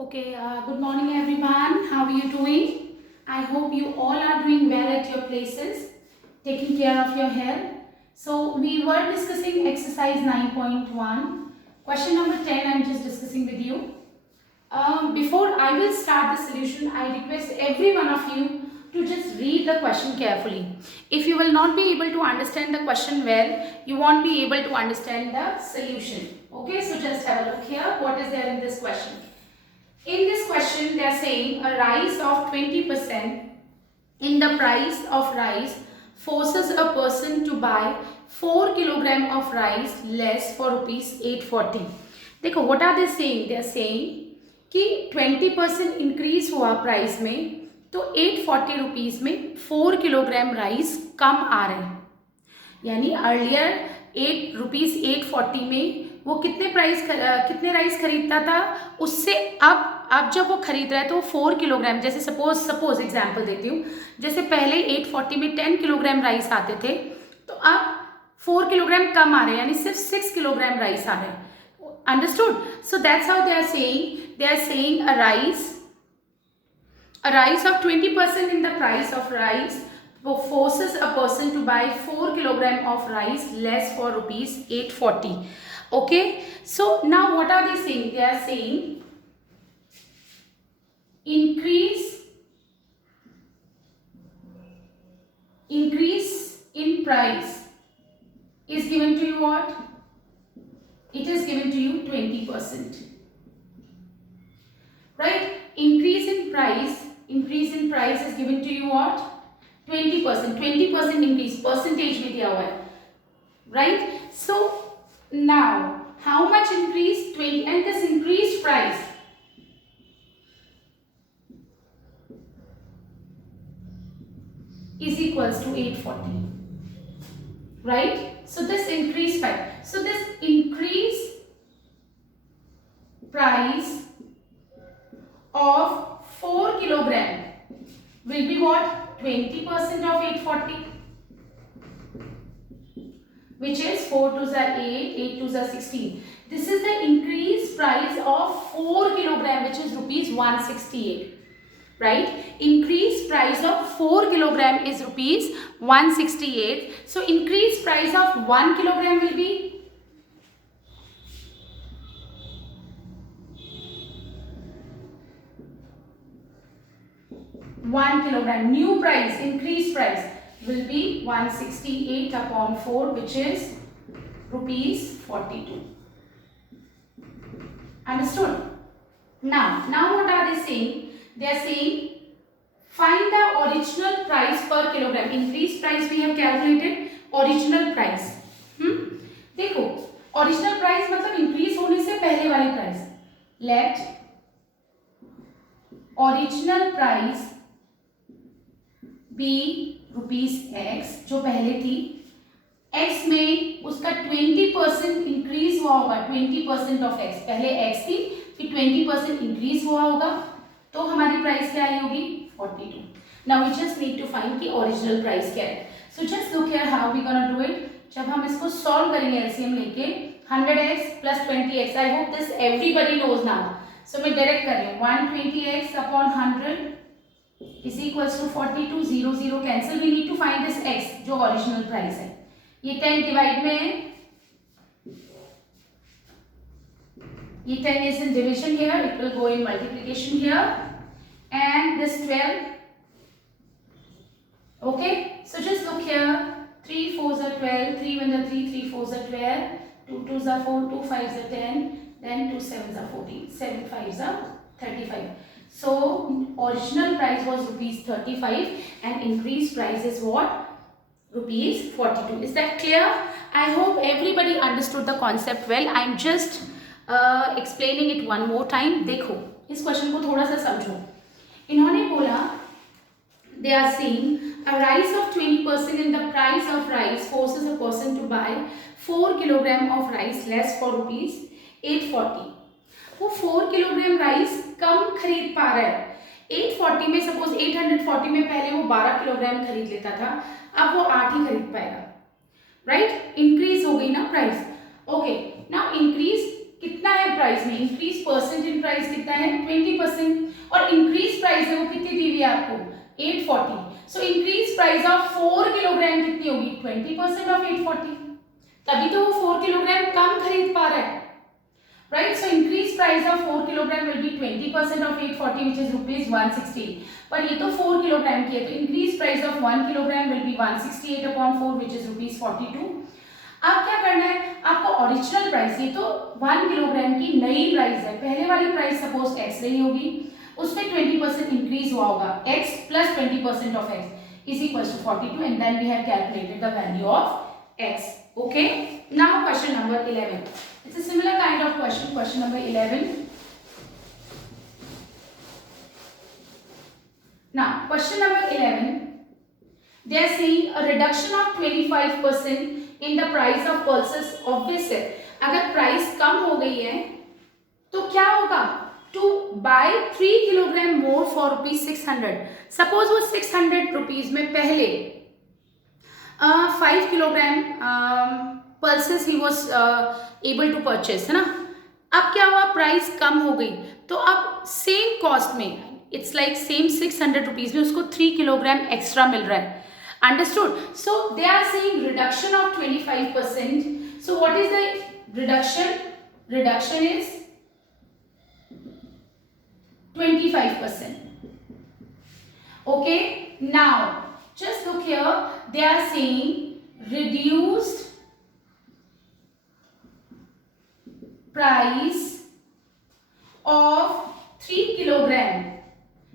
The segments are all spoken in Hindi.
Okay, good morning everyone. How are you doing? I hope you all are doing well at your places, taking care of your health. So, we were discussing exercise 9.1. Question number 10, I'm just discussing with you. Before I will start the solution, I request every one of you to just read the question carefully. If you will not be able to understand the question well, you won't be able to understand the solution. Okay, so just have a look here. What is there in this question? In this question, they are saying a rise of 20% in the price of rice forces a person to buy 4 kilogram of rice less for rupees 840. देखो what are they saying? They are saying कि 20% इंक्रीज हुआ प्राइस में तो 840 रुपीज़ में 4 किलोग्राम राइस कम आ रहे हैं. यानी अर्लियर 8 रुपीज़ 840 में वो कितने राइस खरीदता था, उससे अब जब वो खरीद रहा है तो वो 4 किलोग्राम, जैसे सपोज एग्जांपल देती हूँ, जैसे पहले 840 में 10 किलोग्राम राइस आते थे तो अब 4 किलोग्राम कम आ रहे हैं, यानी सिर्फ 6 किलोग्राम राइस आ रहे हैं. Understood? So that's how they are saying a rise of 20% in the price of rice forces a person to buy 4 kilogram of rice less for rupees 840. Okay, so now what are they saying? They are saying increase in price is given to you what? It is given to you 20%. Right? Increase in price is given to you what? 20%. 20% increase, percentage में दिया हुआ है. Right? So now how much increase? 20, and this increased price is equals to 840. Right? So this increased price. So this increased price of 4 kilogram will be what? 20% of 840, which is 4 2s are 8, 8 2s are 16. This is the increased price of 4 kilogram, which is rupees 168. Right? Increased price of 4 kilogram is rupees 168. So increased price of 1 kilogram will be 1 kilogram. New price, increased price will be 168 upon 4, which is rupees 42. Understood? Now what are they saying? They are saying find the original price per kilogram. Increased price we have calculated, original price. देखो original price मतलब increase होने से पहले वाली price. Let original price be rupees x, जो पहले थी. x में उसका 20% इंक्रीज हुआ होगा. 20% ऑफ x, पहले x थी फिर 20% इंक्रीज हुआ होगा तो हमारी प्राइस क्या आई होगी? 42. Now we just need to find की ओरिजिनल प्राइस क्या है. So just look here how we gonna do it. जब हम इसको सॉल्व करेंगे एलसीएम लेके 100x plus 20x, I hope this everybody knows now. So मैं डायरेक्ट कर रही हूँ. 120x upon 100 is equals to 42. 0 0 cancel. We need to find this x जो ओरिजिनल प्राइस है. ये 10 डिवाइड में है, ये 10 is in division here, it will go in multiplication here, and this 12. Okay, so just look here. 3 4s are 12, 3 1s are 3, 3 4s are 12, 2 2s are 4, 2 5s are 10, then 2 7s are 14, 7 5s are 35. So original price was rupees 35 and increased price is what? Rupees 42. Is that clear? I hope everybody understood the concept well. I am just explaining it one more time. देखो इस क्वेश्चन को थोड़ा सा समझो. इन्होंने बोला they are saying a rise of 20% in the price of rice forces a person to buy 4 kilogram of rice less for rupees 840. वो 4 किलोग्राम राइस कम खरीद पा रहा है. 840 में सपोज 840 में पहले वो 12 किलोग्राम खरीद लेता था, अब वो 8 ही खरीद पाएगा. राइट? इंक्रीज हो गई ना प्राइस. ओके, नाउ इंक्रीज कितना है प्राइस में, इंक्रीज परसेंट इन प्राइस कितना है 20%, और इंक्रीज प्राइस है वो कितनी दी हुई है आपको 840। So increase price of 4 kilogram कितनी होगी 20% ऑफ 840, तभी तो वो 4 किलोग्राम कम खरीद पा रहा है, right. So increase price of 4 kilogram will be 20% of 840 which is rupees 160, पर ये तो 4 किलोग्राम की है, तो increase price of 1 kilogram will be 168 upon 4 which is rupees 42। अब क्या करना है आपको, ओरिजिनल प्राइस, ये तो 1 किलोग्राम की नई प्राइस है, पहले वाली प्राइस सपोज एक्स रही होगी, उसमें 20% इंक्रीज हुआ होगा, x plus 20% of x is equal to 42 and then we have calculated the value of x। Okay, now question number 11, it's a similar kind of question, question number 11। Now question number 11, they are saying a reduction of 25% in the price of pulses obvious है, अगर प्राइस कम हो गई है तो क्या होगा, to buy 3 kilogram more for rupees 600, suppose वो 600 रुपीज में पहले 5 किलोग्राम पल्सेस ही वॉज एबल टू परचेस, है ना। अब क्या हुआ, प्राइस कम हो गई, तो अब सेम कॉस्ट में, इट्स लाइक सेम 600 रुपीज में उसको 3 किलोग्राम एक्स्ट्रा मिल रहा है, understood। So they are saying reduction of 25%. So what is the reduction? Reduction is 25%. Okay, now just look here, they are saying reduced price of 3 kilogram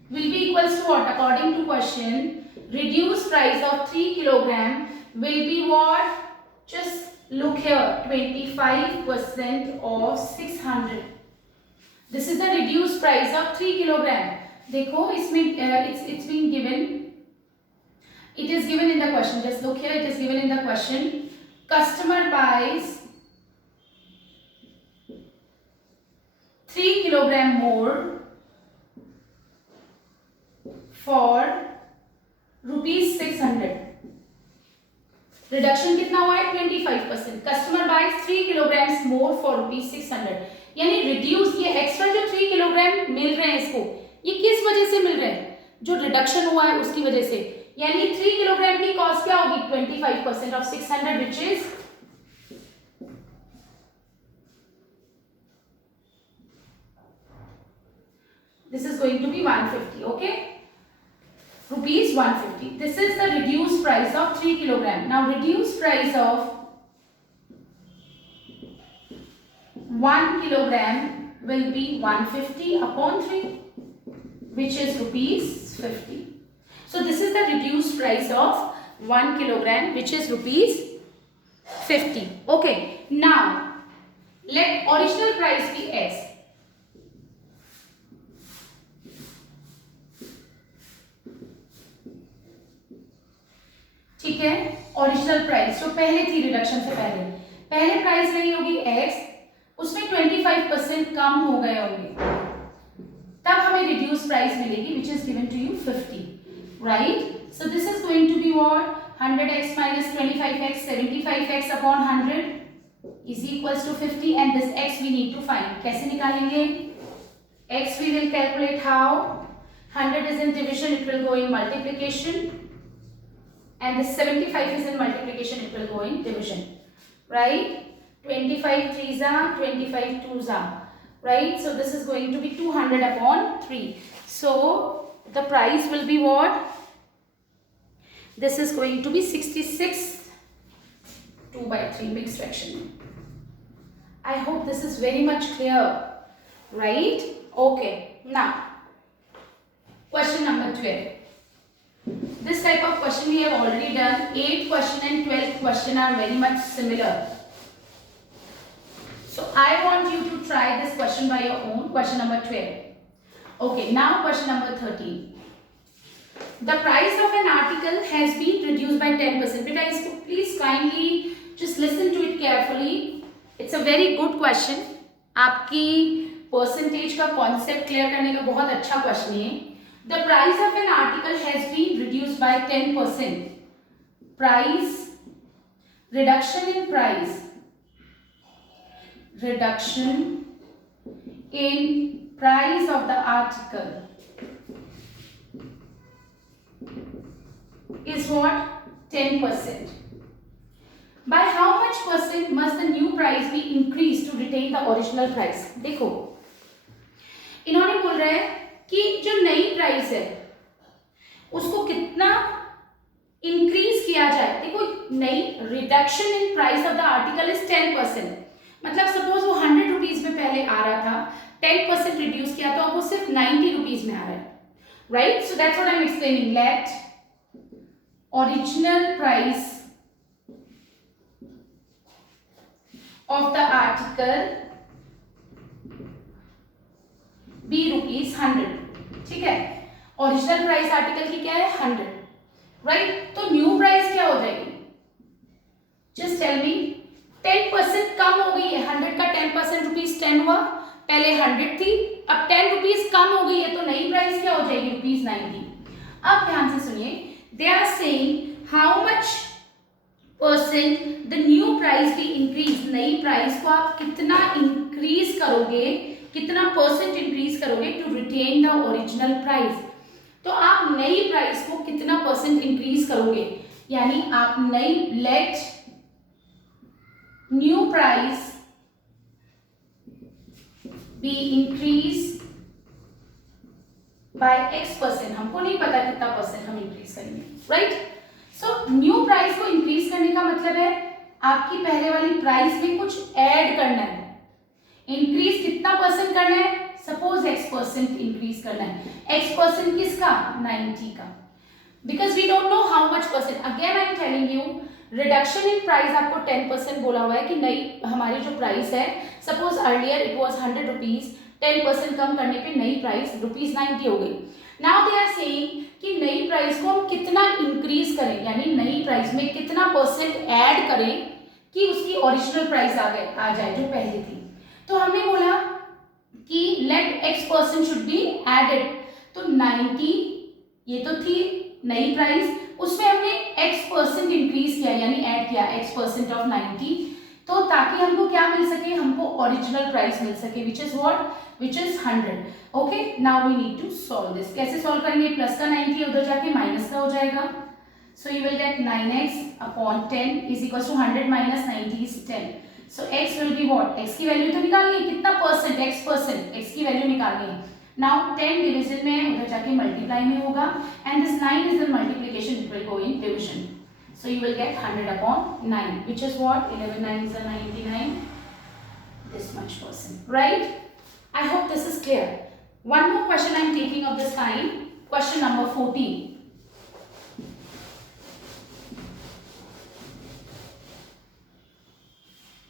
will be equals to what, according to question, reduced price of 3 kilogram will be what, just look here, 25% of 600, this is the reduced price of 3 kilogram। देखो इसमें it's been given, it is given in the question, just look here, it is given in the question, customer buys 3 kilogram more for rupees 600, reduction कितना हुआ है 25%, customer buys 3 kilogram more for rupees 600, यानी रिड्यूस, ये एक्स्ट्रा जो 3 किलोग्राम मिल रहे हैं इसको, ये किस वजह से मिल रहे हैं, जो रिडक्शन हुआ है उसकी वजह से, यानी 3 किलोग्राम की कॉस्ट क्या होगी 25% of 600 which is this is going to be 150, okay, rupees 150, this is the reduced price of 3 kilogram। now reduced price of 1 kilogram will be 150 upon 3 which is rupees 50, so this is the reduced price of 1 kilogram which is rupees 50। okay, now let original price be x, ठीक है, ओरिजिनल प्राइस जो पहले थी रिडक्शन से पहले प्राइस रही होगी x, उसमें 25% कम हो गए होंगे, तब हमें रिड्यूस प्राइस मिलेगी which is given to you 50, right. So this is going to be what 100x minus 25x 75x upon 100 is equals to 50 and this x we need to find, कैसे निकालेंगे, x we will calculate how, 100 is in division, it will go in multiplication, and this 75 is in multiplication, it will go in division, right, 25 3s are 25 2s are, right, so this is going to be 200 upon 3, so the price will be what, this is going to be 66 2 by 3 mixed fraction। I hope this is very much clear, right? Okay, now question number 12, this type of question we have already done, 8th question and 12th question are very much similar, so I want you to try this question by your own, question number 12। okay, now question number 13, the price of an article has been reduced by 10%, beta isko please kindly just listen to it carefully, it's a very good question, आपकी परसेंटेज का कॉन्सेप्ट क्लियर करने का बहुत अच्छा क्वेश्चन है। The price of an article has been reduced by 10%. Price reduction in price reduction in price of the article is what? 10%. By how much percent must the new price be increased to retain the original price? देखो इन्होंने बोल रहा है कि जो नई प्राइस है उसको कितना इंक्रीज किया जाए. देखो नई reduction in price of the article is 10%. मतलब सपोज वो 100 रुपीज में पहले आ रहा था, 10% रिड्यूस किया तो अब वो सिर्फ 90 रुपीज में आ रहा है. Right, so that's what I am explaining. Let original price of the article be ₹100. ठीक है, ओरिजिनल प्राइस आर्टिकल की क्या है? 100. राइट, तो न्यू प्राइस क्या हो जाएगी? Just tell me. 10% कम हो गई है. 100 का 10% ₹10 हुआ. पहले 100 थी, अब 10 रुपीज कम हो गई है, तो नई प्राइस क्या हो जाएगी? ₹90. अब ध्यान से सुनिए. They are saying how much percent the new price be increased. नई प्राइस को आप कितना इंक्रीज करोगे, कितना परसेंट इंक्रीज करोगे to retain the original price. तो आप नई प्राइस को कितना परसेंट इंक्रीज करोगे, यानी आप नई let new price be increase by X%. हमको नहीं पता कितना परसेंट हम इंक्रीज करेंगे. राइट, सो न्यू प्राइस को इंक्रीज करने का मतलब है आपकी पहले वाली प्राइस में कुछ ऐड करना है. इंक्रीज कितना परसेंट करना है? सपोज X% इंक्रीज करना है. X% किसका? 90 का. Because we don't know how much percent. Again I am telling you, reduction in price आपको 10% बोला हुआ है कि नई हमारी जो प्राइस है, suppose earlier it was 100 rupees, 10% कम करने पे नई प्राइस ₹90 हो गई. नाउ दे आर सेइंग कि नई प्राइस को हम कितना इंक्रीज करें, यानी नई प्राइस में कितना परसेंट ऐड करें कि उसकी ओरिजिनल प्राइस आ जाए जो पहले थी. तो हमने बोला कि let X% should be added. तो 90 ये तो थी नई प्राइस, उसमें हमने X% इंक्रीज किया, यानी ऐड किया X% ऑफ 90, तो ताकि हमको क्या मिल सके? हमको ओरिजिनल प्राइस मिल सके, which is what? Which is 100. Okay, now we need to solve this. कैसे सॉल्व करेंगे? प्लस का 90 उधर जाके माइनस का हो जाएगा. So you will get 9x upon 10 is equal to 100 minus 90 is 10. So x will be what? x की वैल्यू तो निकालनी है, कितना परसेंट? X%, x की वैल्यू निकालनी है. नाउ 10 डिवीजन में उधर जाके मल्टीप्लाई में होगा, and this 9 is the multiplication, it will go in division. So you will get 100 upon 9, which is what? 11 9s are 99. This much percent, right? I hope this is clear. One more question I am taking of this time. Question number 14.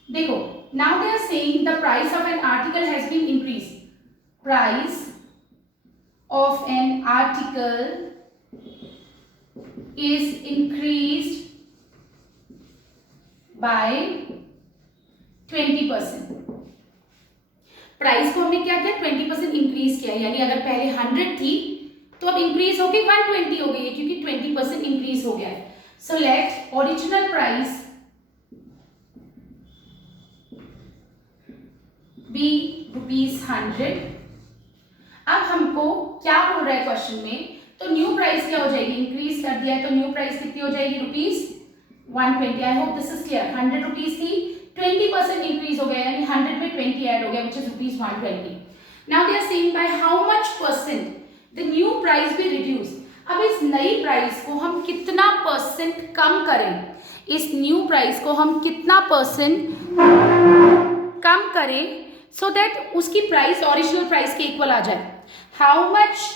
देखो, now they are saying the price of an article has been increased. Price of an article is increased by 20%. Price को हमने क्या किया? 20% इंक्रीज किया, यानी अगर पहले 100 थी तो अब इंक्रीज होके 120 हो गई है, क्योंकि 20% इंक्रीज हो गया है. So let original price be ₹100. अब हमको क्या बोल रहा है क्वेश्चन में? तो न्यू प्राइस क्या हो जाएगी? इंक्रीज कर दिया है तो न्यू प्राइस कितनी हो जाएगी? ₹120. आई hope this is clear. 100 rupees थी, 20% इंक्रीज हो गया, यानी 100 में 20 ऐड हो गया, which is ₹120. Now they are saying by how much percent the new price be reduce. अब इस नई प्राइस को हम कितना परसेंट कम करें? इस न्यू प्राइस को हम कितना परसेंट कम करें सो दैट उसकी प्राइस ओरिजिनल प्राइस के इक्वल आ जाए? How much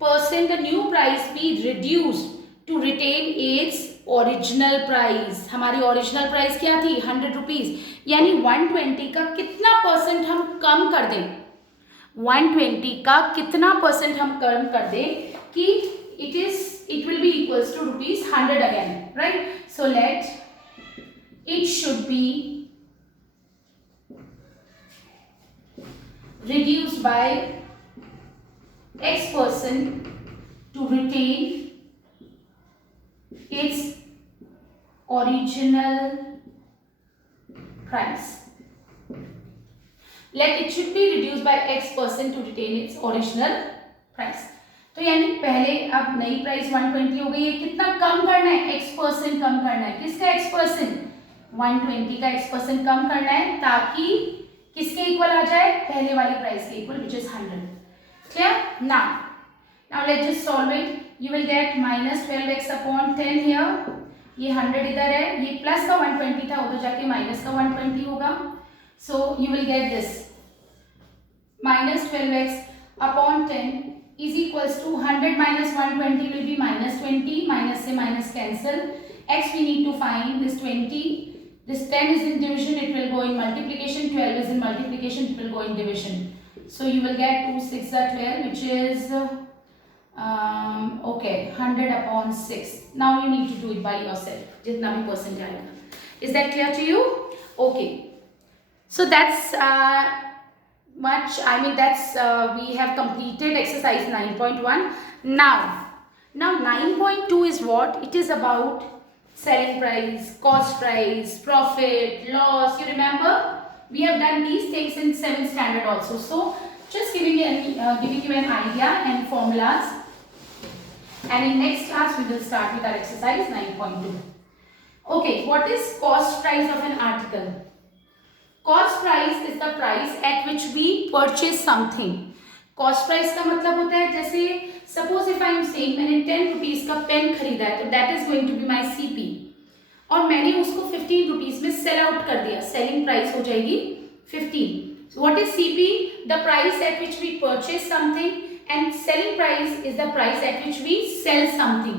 percent the new price be reduced to retain its original price. हमारी ओरिजिनल प्राइस क्या थी? 100 रुपीज, यानी 120 का कितना परसेंट हम कम कर दें? 120 का कितना परसेंट हम कम कर दें कि it will be equals to ₹100 again, right? So let it should be reduced by X% to retain its original price. let it should be reduced by x% to retain its original price. तो यानी पहले अब नई प्राइस 120 हो गई है, कितना कम करना है, x% कम करना है, किसका x%, 120 का x% कम करना है ताकि किसके इक्वल आ जाए, पहले वाली प्राइस के equal which is 100. Clear? Now let's just solve it. You will gate -12x upon 10 here, ये 100 इधर है, ये प्लस का 120 था, उधर जाके माइनस का 120 होगा. सो you will get this -12x upon 10 is equals to 100 minus 120 will be -20, minus से minus cancel, x we need to find this 20, this 10 is in division, it will go in multiplication, 12 is in multiplication, it will go in division. So you will get 2 6 are 12 which is okay 100 upon 6. Now you need to do it by yourself, जितना भी percent आएगा. Is that clear to you? Okay. So that's much, I mean that's we have completed exercise 9.1. Now 9.2 is what? It is about selling price, cost price, profit, loss. You remember we have done these things in 7th standard also. So just giving you an idea and formulas, and in next class we will start with our exercise 9.2. Okay, what is cost price of an article? Cost price is the price at which we purchase something. Cost price का मतलब होता है, जैसे suppose if I am saying मैंने 10 रुपीज़ का पेन खरीदा है, तो that is going to be my CP, और मैंने उसको 15 रुपीज़ में सेल आउट कर दिया, सेलिंग प्राइस हो जाएगी 15. So what is CP? The price at which we purchase something, and selling price is the price at which we sell something.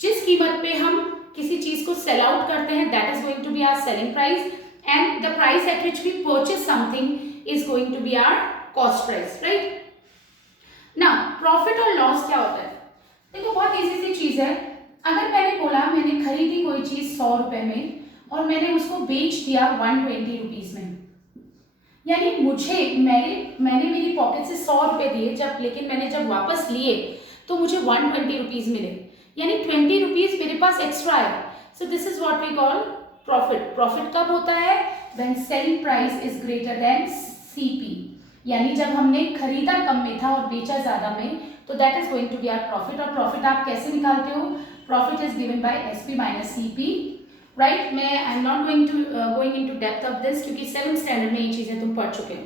जिस कीमत पे हम किसी चीज़ को सेल आउट करते हैं, that is going to be our selling price. And the price at which we purchase something is going to be our cost price, right? Now profit और loss क्या होता है? देखो बहुत इजी सी चीज है. अगर मैंने बोला मैंने खरीदी कोई चीज 100 रुपए में और मैंने उसको बेच दिया 120 रुपीज में, यानी मैंने मेरी पॉकेट से 100 रुपए दिए जब, लेकिन मैंने जब वापस लिए तो मुझे 120 रुपीज मिले, यानी 20 रुपीज मेरे पास एक्स्ट्रा है. So this is what we call profit. Profit कब होता है? When selling price is greater than CP, यानी जब हमने खरीदा कम में था और बेचा ज्यादा में, तो that is going to be our profit. और प्रॉफिट आप कैसे निकालते हो? Profit is given by SP minus CP, right. मैं I am not going into depth of this, क्योंकि 7th स्टैंडर्ड में ये चीजें तुम पढ़ चुके हो.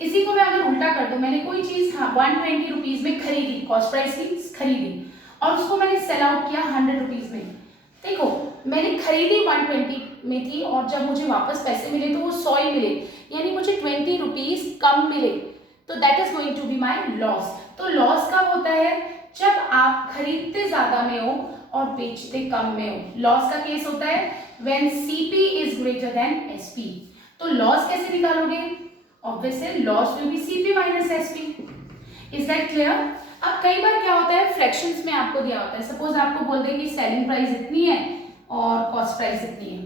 इसी को मैं अगर उल्टा कर दूं, मैंने कोई चीज 120 रुपीज में खरीदी, कॉस्ट प्राइस की खरीदी, और उसको मैंने सेल आउट किया 100 रुपीज में. देखो मैंने खरीदी 120 में थी और जब मुझे वापस पैसे मिले तो वो 100 ही मिले, यानी मुझे 20 रुपीज कम मिले, तो that is going to be my loss. तो लॉस कब होता है? जब आप खरीदते ज्यादा में हो और बेचते कम में हो. लॉस का केस होता है when CP is greater then SP. तो लॉस कैसे निकालोगे? Obviously loss will be CP minus SP. Is that clear? अब कई बार क्या होता है, फ्रैक्शंस में आपको दिया होता है, सपोज आपको बोल दें कि सेलिंग प्राइस इतनी है और कॉस्ट प्राइस इतनी है.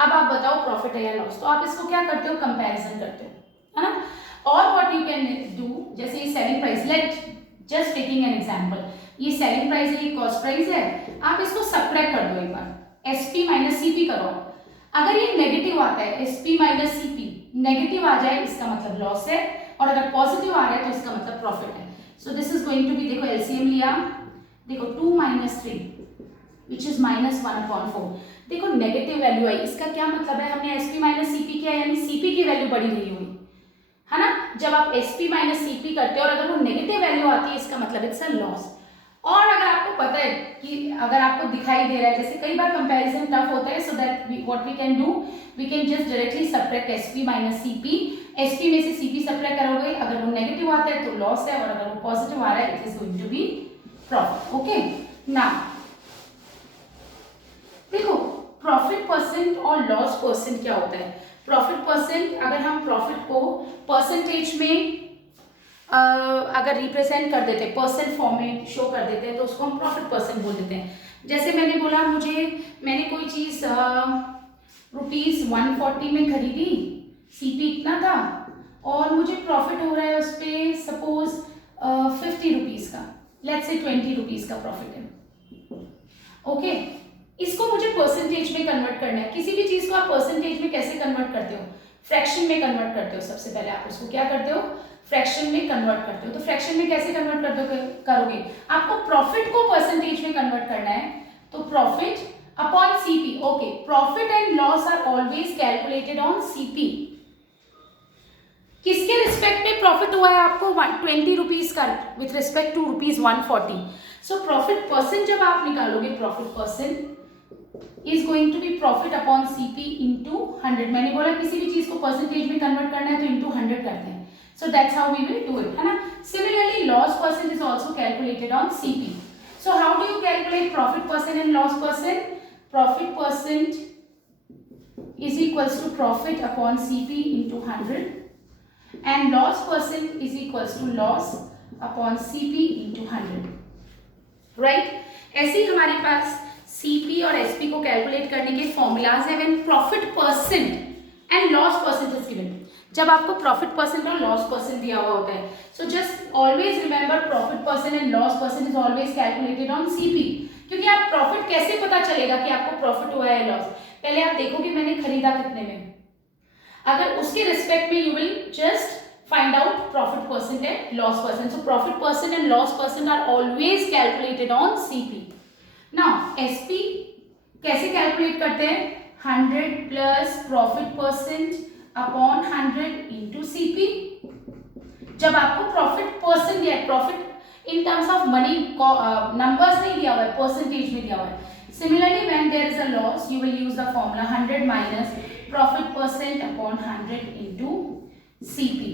अब आप बताओ प्रॉफिट है या लॉस, तो आप इसको क्या करते हो? कंपैरिजन करते हो, है ना. और व्हाट यू कैन डू, जैसे ये selling price, let just taking an example, ये सेलिंग प्राइस है, ये कॉस्ट प्राइस है, आप इसको सबट्रैक्ट कर दो एक बार, एसपी माइनस सीपी करो. अगर ये नेगेटिव आता है, एसपी माइनस सीपी नेगेटिव आ जाए, इसका मतलब लॉस है, और अगर पॉजिटिव आ रहा है तो इसका मतलब प्रॉफिट है. So this is going to be, देखो एलसीएम लिया, देखो 2 - 3 विच इज -1/4. देखो नेगेटिव वैल्यू आई, इसका क्या मतलब है? हमने एसपी माइनस सीपी किया, यानी सीपी की वैल्यू बढ़ी हुई हुई, है ना. जब आप एसपी माइनस सीपी करते हो और अगर वो नेगेटिव वैल्यू आती है, इसका मतलब इट्स अ लॉस. और अगर आपको पता है कि अगर आपको दिखाई दे रहा है, जैसे कई बार कंपैरिजन टफ होता है, so that what we can do, we can just directly subtract SP minus CP. SP में से सीपी सबट्रैक्ट करोगे, अगर वो नेगेटिव आता है तो लॉस है, और अगर वो पॉजिटिव आ रहा है it is going to be profit. Okay. Now देखो प्रॉफिट परसेंट और लॉस परसेंट क्या होता है. प्रॉफिट परसेंट, अगर हम प्रॉफिट को परसेंटेज में अगर रिप्रेजेंट कर देते हैं, परसेंट फॉर्म में शो कर देते हैं, तो उसको हम प्रॉफिट परसेंट बोल देते हैं. जैसे मैंने बोला मैंने कोई चीज ₹140 में खरीदी, सीपी इतना था, और मुझे प्रॉफिट हो रहा है उस पर सपोज 50 रुपीज का, लेट्स से 20 रुपीज का प्रॉफिट है. ओके. इसको मुझे परसेंटेज में कन्वर्ट करना है. किसी भी चीज को आप परसेंटेज में कैसे कन्वर्ट करते हो? फ्रैक्शन में कन्वर्ट करते हो। सबसे पहले आप उसको क्या करते हो, फ्रैक्शन में कन्वर्ट करते हो। तो फ्रैक्शन में कैसे कन्वर्ट करोगे, आपको प्रॉफिट को परसेंटेज में कन्वर्ट करना है, तो profit upon CP. Okay, profit and loss are always calculated on CP. किसके रिस्पेक्ट में प्रॉफिट हुआ है आपको, 20 रुपीज का with respect to ₹140। So profit percent जब आप निकालोगे, profit percent is going to be profit upon CP into 100। मैंने बोला किसी भी चीज को परसेंटेज में कन्वर्ट करना है तो इंटू 100 करते हैं। So that's how we will do it, है ना। Similarly loss percent is also calculated on CP. So how do you calculate profit percent and loss percent? Profit percent is equals to profit upon CP into 100 and loss percent is equals to loss upon CP into 100, right? ऐसे ही हमारे पास CP और SP को कैलकुलेट करने के फॉर्मूलाज है when profit percent and loss percent is given. जब आपको प्रॉफिट परसेंट और लॉस परसेंट दिया हुआ होता है, so just always remember profit percent and loss percent is always calculated on CP। क्योंकि आप प्रॉफिट कैसे पता चलेगा कि आपको प्रॉफिट हुआ है लॉस, पहले आप देखो कि मैंने खरीदा कितने में, अगर उसके रिस्पेक्ट में you will just find out profit percent and loss percent. So profit percent and loss percent are always calculated on CP। Now SP कैसे कैलकुलेट करते हैं, 100 plus profit percent upon 100 into CP। जब आपको प्रॉफिट परसेंट दिया है, profit in terms of money numbers नहीं दिया हुआ है, परसेंटेज में दिया हुआ है। Similarly, when there is a loss, you will use the formula 100 minus profit percent upon 100 into CP,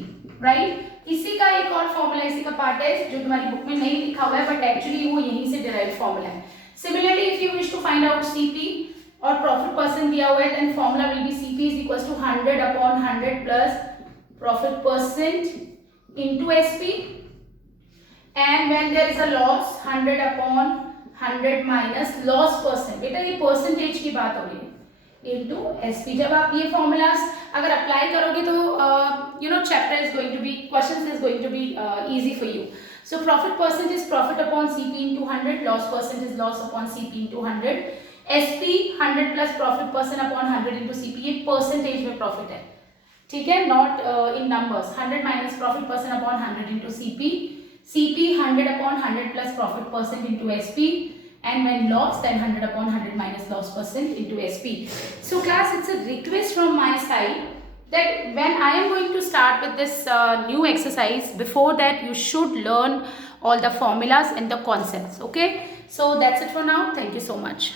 right? इसी का एक और फॉर्मूला, इसी का पार्ट है जो तुम्हारी बुक में नहीं लिखा हुआ है, बट एक्चुअली वो यहीं से डिराइव फॉर्मूला है। Similarly, if you wish to find out CP और profit percent दिया हुआ है, then formula will be CP is equals to 100 upon 100 plus profit percent into SP, and when there is a loss, 100 upon 100 minus loss percent, बेटा ये परसेंटेज की बात हो रही है, इनटू SP। जब आप ये फॉर्मूलाज अगर अप्लाई करोगे तो you know chapter is going to be, questions is going to be easy for you. So profit percent is profit upon CP into 100, loss percent is loss upon CP into 100, SP 100 plus profit percent upon 100 into CP, ये परसेंटेज में प्रॉफिट है, ठीक है, not in numbers. 100 minus profit percent upon 100 into CP 100 upon 100 plus profit percent into SP, and when loss then 100 upon 100 minus loss percent into SP. So class, it's a request from my side that when I am going to start with this new exercise, before that you should learn all the formulas and the concepts, okay? So that's it for now. Thank you so much.